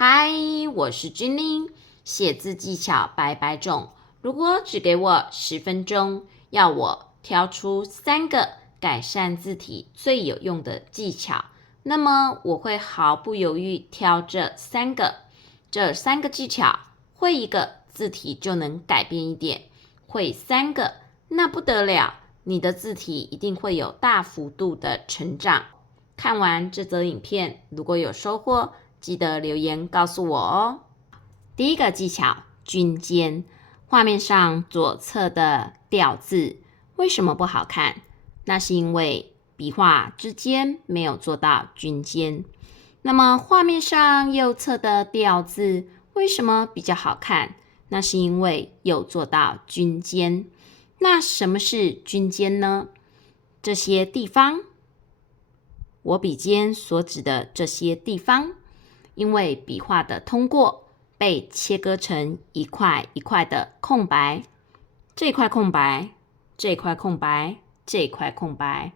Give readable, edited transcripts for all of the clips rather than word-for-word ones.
嗨，我是君玲，写字技巧百百种。如果只给我10分钟，要我挑出3个改善字体最有用的技巧，那么我会毫不犹豫挑这3个。这3个技巧，会一个字体就能改变一点，会3个那不得了，你的字体一定会有大幅度的成长。看完这则影片，如果有收获，记得留言告诉我哦。第一个技巧，均间。画面上左侧的吊字为什么不好看？那是因为笔画之间没有做到均间。那么画面上右侧的吊字为什么比较好看？那是因为有做到均间。那什么是均间呢？这些地方，我笔尖所指的这些地方，因为笔画的通过被切割成一块一块的空白，这块空白，这块空白，这块空白，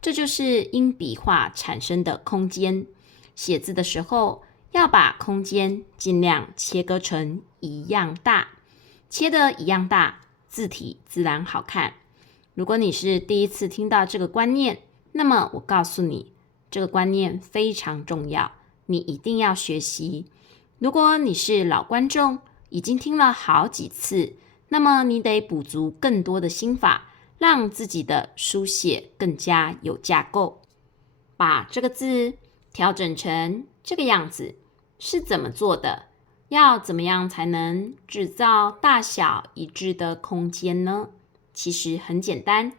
这就是因笔画产生的空间。写字的时候要把空间尽量切割成一样大，切得一样大，字体自然好看。如果你是第一次听到这个观念，那么我告诉你，这个观念非常重要，你一定要学习。如果你是老观众，已经听了好几次，那么你得补足更多的心法，让自己的书写更加有架构。把这个字调整成这个样子是怎么做的？要怎么样才能制造大小一致的空间呢？其实很简单，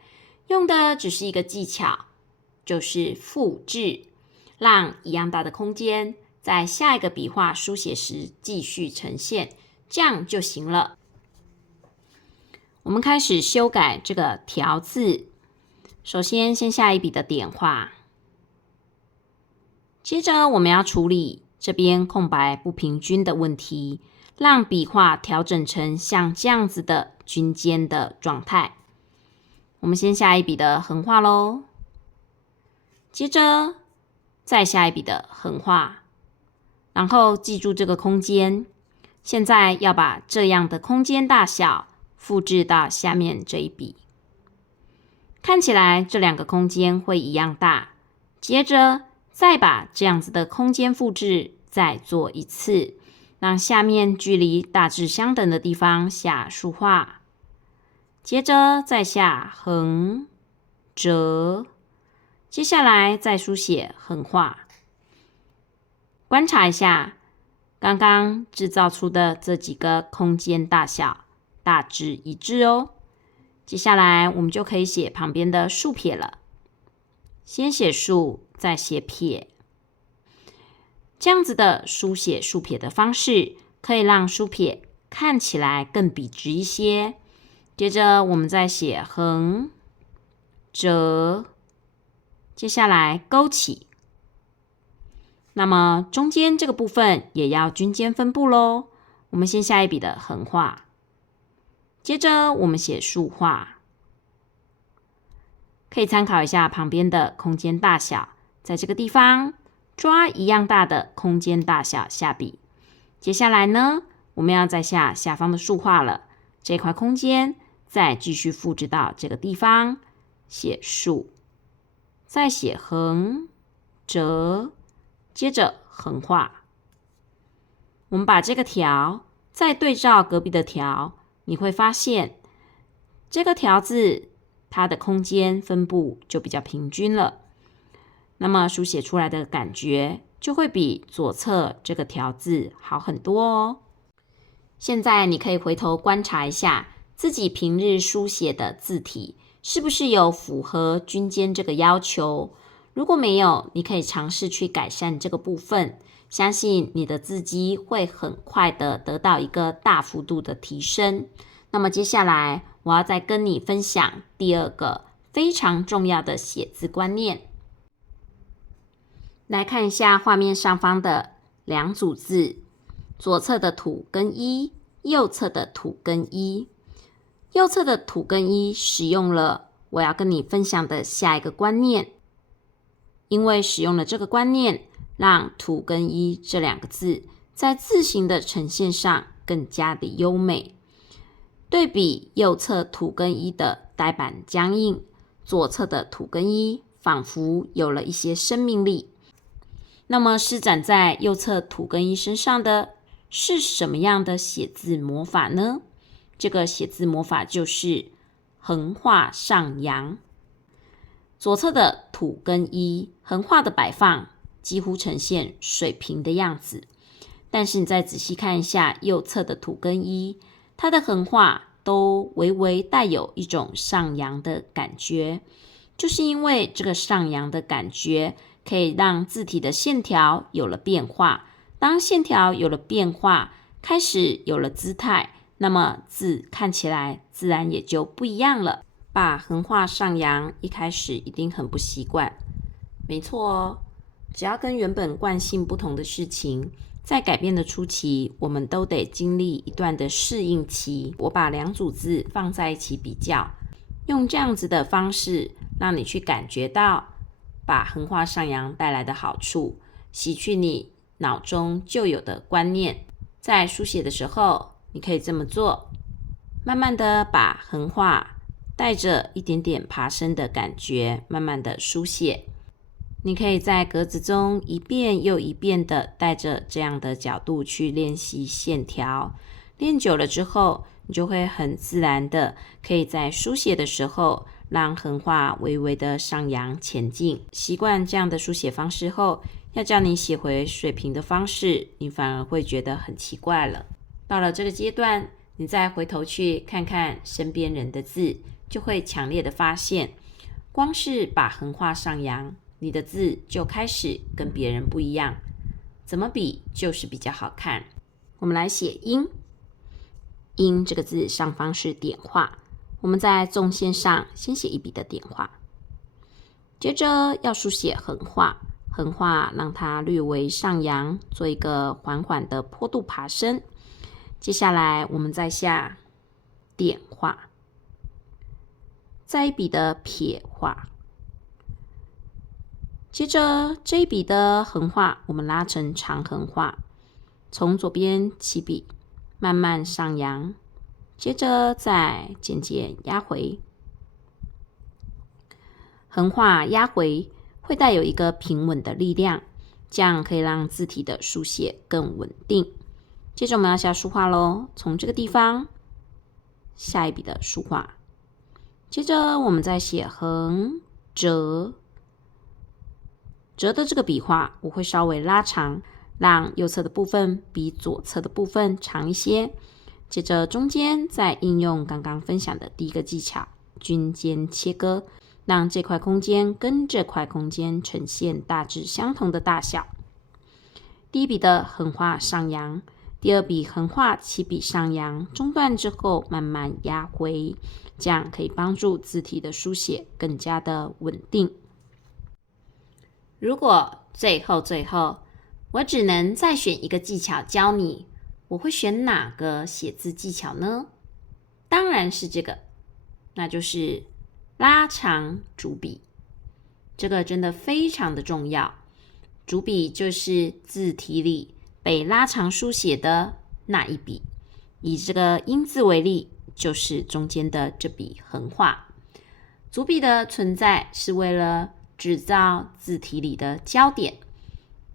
用的只是一个技巧，就是复制，让一样大的空间在下一个笔画书写时继续呈现，这样就行了。我们开始修改这个条字，首先下一笔的点画，接着我们要处理这边空白不平均的问题，让笔画调整成像这样子的均间的状态。我们先下一笔的横画咯，接着再下一笔的横画，然后记住这个空间。现在要把这样的空间大小复制到下面这一笔，看起来这2个空间会一样大。接着再把这样子的空间复制再做一次，让下面距离大致相等的地方下竖画，接着再下横折，接下来再书写横画。观察一下刚刚制造出的这几个空间大小大致一致哦。接下来我们就可以写旁边的竖撇了，先写竖再写撇，这样子的书写竖撇的方式可以让书撇看起来更笔直一些。接着我们再写横折，接下来勾起，那么中间这个部分也要均间分布咯。我们先下一笔的横画，接着我们写竖画，可以参考一下旁边的空间大小，在这个地方抓一样大的空间大小下笔。接下来呢，我们要再下下方的竖画了，这块空间再继续复制到这个地方，写竖，再写横折，接着横画。我们把这个条再对照隔壁的条，你会发现这个条字它的空间分布就比较平均了，那么书写出来的感觉就会比左侧这个条字好很多哦。现在你可以回头观察一下自己平日书写的字体是不是有符合均间这个要求。如果没有，你可以尝试去改善这个部分，相信你的字迹会很快的得到一个大幅度的提升。那么接下来我要再跟你分享第2个非常重要的写字观念。来看一下画面上方的2组字，左侧的土跟一，右侧的土跟一。右侧的土跟一使用了我要跟你分享的下一个观念，因为使用了这个观念，让土跟一这2个字在字形的呈现上更加的优美。对比右侧土跟一的呆板僵硬，左侧的土跟一仿佛有了一些生命力。那么施展在右侧土跟一身上的是什么样的写字魔法呢？这个写字魔法就是横画上扬。左侧的土跟一横画的摆放几乎呈现水平的样子，但是你再仔细看一下右侧的土跟一，它的横画都微微带有一种上扬的感觉，就是因为这个上扬的感觉可以让字体的线条有了变化。当线条有了变化，开始有了姿态，那么字看起来自然也就不一样了。把横画上扬一开始一定很不习惯，没错哦，只要跟原本惯性不同的事情，在改变的初期，我们都得经历一段的适应期。我把两组字放在一起比较，用这样子的方式让你去感觉到把横画上扬带来的好处，洗去你脑中旧有的观念。在书写的时候，你可以这么做，慢慢的把横画带着一点点爬升的感觉，慢慢的书写。你可以在格子中一遍又一遍的带着这样的角度去练习线条，练久了之后，你就会很自然的可以在书写的时候让横画微微的上扬前进。习惯这样的书写方式后，要叫你写回水平的方式，你反而会觉得很奇怪了。到了这个阶段，你再回头去看看身边人的字，就会强烈的发现，光是把横画上扬，你的字就开始跟别人不一样，怎么比就是比较好看。我们来写音，音这个字上方是点画，我们在纵线上先写一笔的点画，接着要书写横画，横画让它略微上扬，做一个缓缓的坡度爬升。接下来我们再下点画，再一笔的撇画，接着这一笔的横画我们拉成长横画，从左边起笔慢慢上扬，接着再渐渐压回。横画压回会带有一个平稳的力量，这样可以让字体的书写更稳定。接着我们要下书画咯，从这个地方下一笔的书画，接着我们再写横折，折的这个笔画我会稍微拉长，让右侧的部分比左侧的部分长一些。接着中间再应用刚刚分享的第一个技巧，均间切割，让这块空间跟这块空间呈现大致相同的大小。第一笔的横画上扬，第二笔横画起笔上扬，中断之后慢慢压回，这样可以帮助字体的书写更加的稳定。如果最后我只能再选一个技巧教你，我会选哪个写字技巧呢？当然是这个，那就是拉长主笔。这个真的非常的重要，主笔就是字体里被拉长书写的那一笔。以这个音字为例，就是中间的这笔横画。主笔的存在是为了制造字体里的焦点，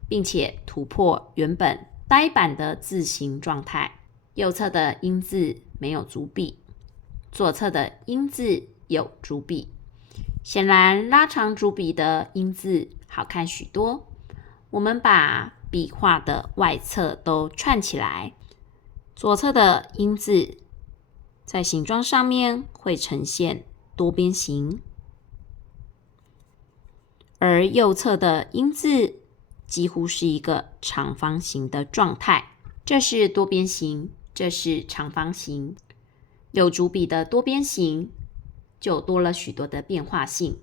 并且突破原本呆板的字形状态。右侧的音字没有主笔，左侧的音字有主笔。显然拉长主笔的音字好看许多。我们把笔画的外侧都串起来，左侧的音字在形状上面会呈现多边形，而右侧的音字几乎是一个长方形的状态。这是多边形，这是长方形。有主笔的多边形就多了许多的变化性。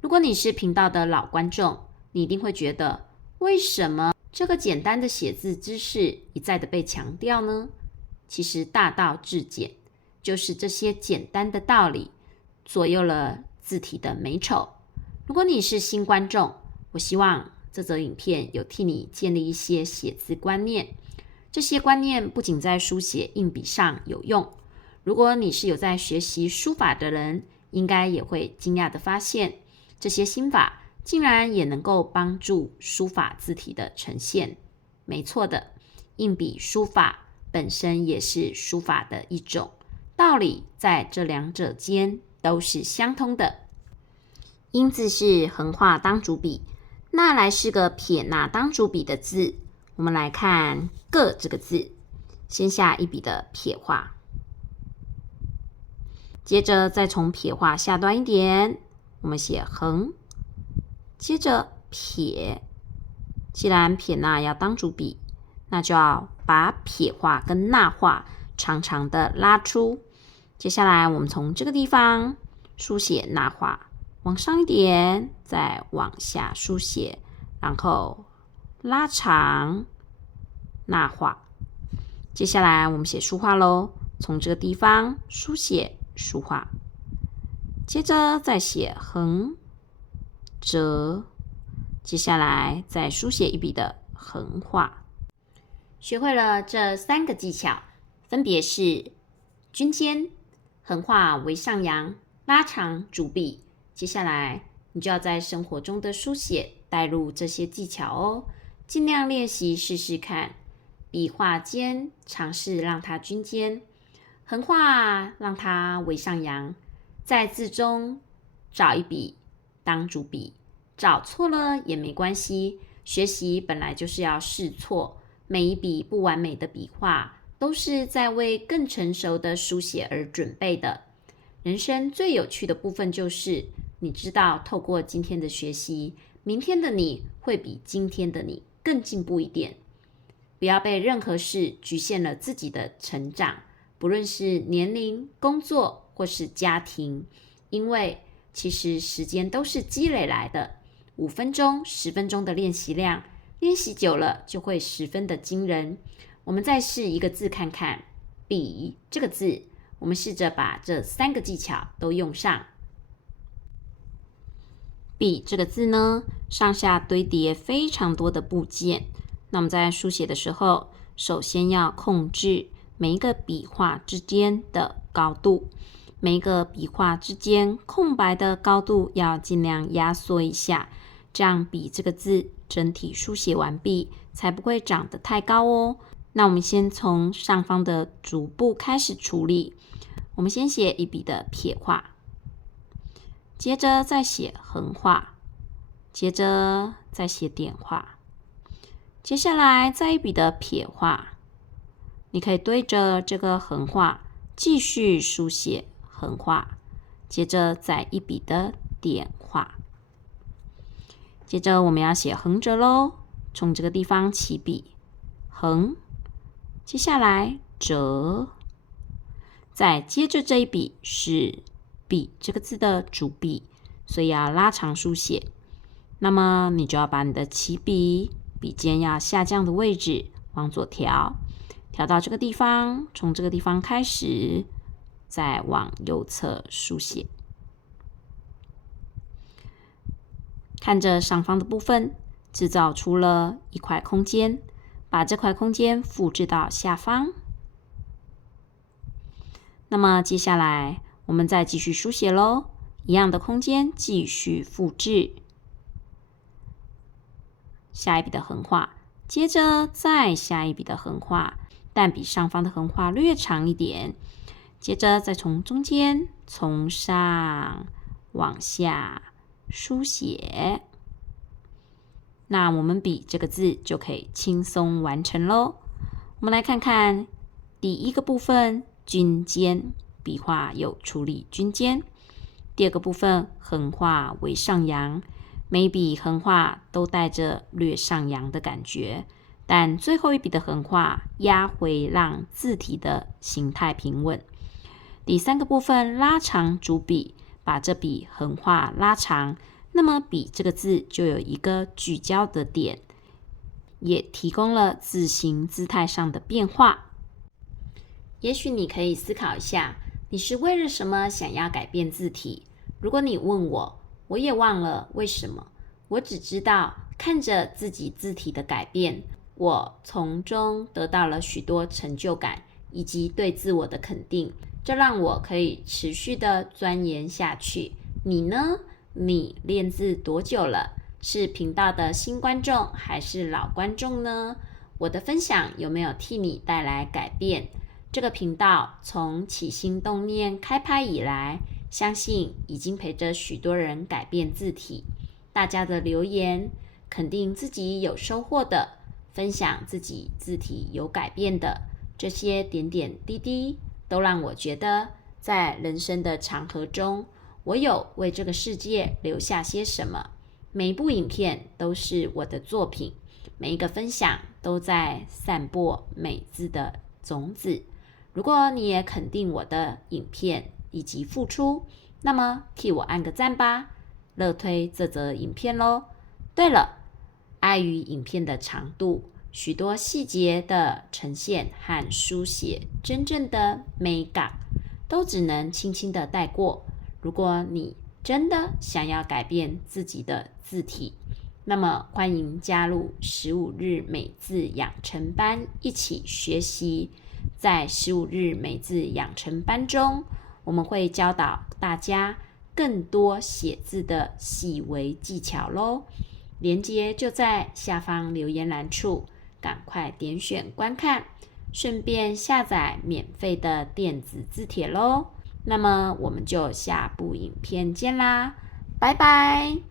如果你是频道的老观众，你一定会觉得，为什么这个简单的写字知识一再的被强调呢？其实大道至简，就是这些简单的道理左右了字体的美丑。如果你是新观众，我希望这则影片有替你建立一些写字观念，这些观念不仅在书写硬笔上有用，如果你是有在学习书法的人，应该也会惊讶地发现，这些心法竟然也能够帮助书法字体的呈现。没错的，硬笔书法本身也是书法的一种，道理在这两者间都是相通的。英字是横画当主笔，那来是个撇捺当主笔的字。我们来看个这个字，先下一笔的撇画，接着再从撇画下端一点，我们写横，接着撇。既然撇捺要当主笔，那就要把撇画跟捺画长长的拉出。接下来我们从这个地方书写捺画，往上一点，再往下书写，然后拉长捺画。接下来我们写书画咯，从这个地方书写书画，接着再写横折，接下来再书写一笔的横画。学会了这3个技巧，分别是均肩、横画为上扬、拉长主笔。接下来你就要在生活中的书写带入这些技巧哦，尽量练习试试看。笔画间尝试让它均肩，横画让它为上扬，在字中找一笔当主笔，找错了也没关系，学习本来就是要试错，每一笔不完美的笔画都是在为更成熟的书写而准备的。人生最有趣的部分就是你知道透过今天的学习，明天的你会比今天的你更进步一点。不要被任何事局限了自己的成长，不论是年龄、工作或是家庭，因为其实时间都是积累来的，5分钟、10分钟的练习量，练习久了就会十分的惊人。我们再试一个字看看，笔这个字，我们试着把这3个技巧都用上。笔这个字呢，上下堆叠非常多的部件，那我们在书写的时候，首先要控制每一个笔画之间的高度，每一个笔画之间空白的高度要尽量压缩一下，这样笔这个字整体书写完毕，才不会长得太高哦。那我们先从上方的足部开始处理，我们先写一笔的撇画，接着再写横画，接着再写点画，接下来再一笔的撇画，你可以对着这个横画继续书写横画，接着再一笔的点画，接着我们要写横折咯，从这个地方起笔横，接下来折，再接着这一笔是笔这个字的主笔，所以要拉长书写。那么你就要把你的起笔笔尖要下降的位置往左调，调到这个地方，从这个地方开始，再往右侧书写。看着上方的部分，制造出了一块空间，把这块空间复制到下方。那么接下来我们再继续书写咯，一样的空间继续复制。下一笔的横画，接着再下一笔的横画，但比上方的横画略长一点。接着再从中间从上往下书写。那我们笔这个字就可以轻松完成咯。我们来看看第一个部分，均肩，笔画有处理均肩。第二个部分，横画为上扬，每一笔横画都带着略上扬的感觉，但最后一笔的横画压回，让字体的形态平稳。第三个部分，拉长主笔，把这笔横画拉长，那么笔这个字就有一个聚焦的点，也提供了字形姿态上的变化。也许你可以思考一下，你是为了什么想要改变字体？如果你问我，我也忘了为什么，我只知道看着自己字体的改变，我从中得到了许多成就感以及对自我的肯定，这让我可以持续的钻研下去。你呢？你练字多久了？是频道的新观众还是老观众呢？我的分享有没有替你带来改变？这个频道从起心动念开拍以来，相信已经陪着许多人改变字体。大家的留言肯定自己有收获的，分享自己字体有改变的，这些点点滴滴都让我觉得在人生的长河中，我有为这个世界留下些什么。每一部影片都是我的作品，每一个分享都在散播美字的种子。如果你也肯定我的影片以及付出，那么替我按个赞吧，热推这则影片咯。对了，碍于影片的长度，许多细节的呈现和书写真正的美感都只能轻轻的带过。如果你真的想要改变自己的字体，那么欢迎加入15日美字养成班一起学习。在15日美字养成班中，我们会教导大家更多写字的细微技巧咯。连结就在下方留言栏处，赶快点选观看，顺便下载免费的电子字帖咯。那么我们就下部影片见啦，拜拜。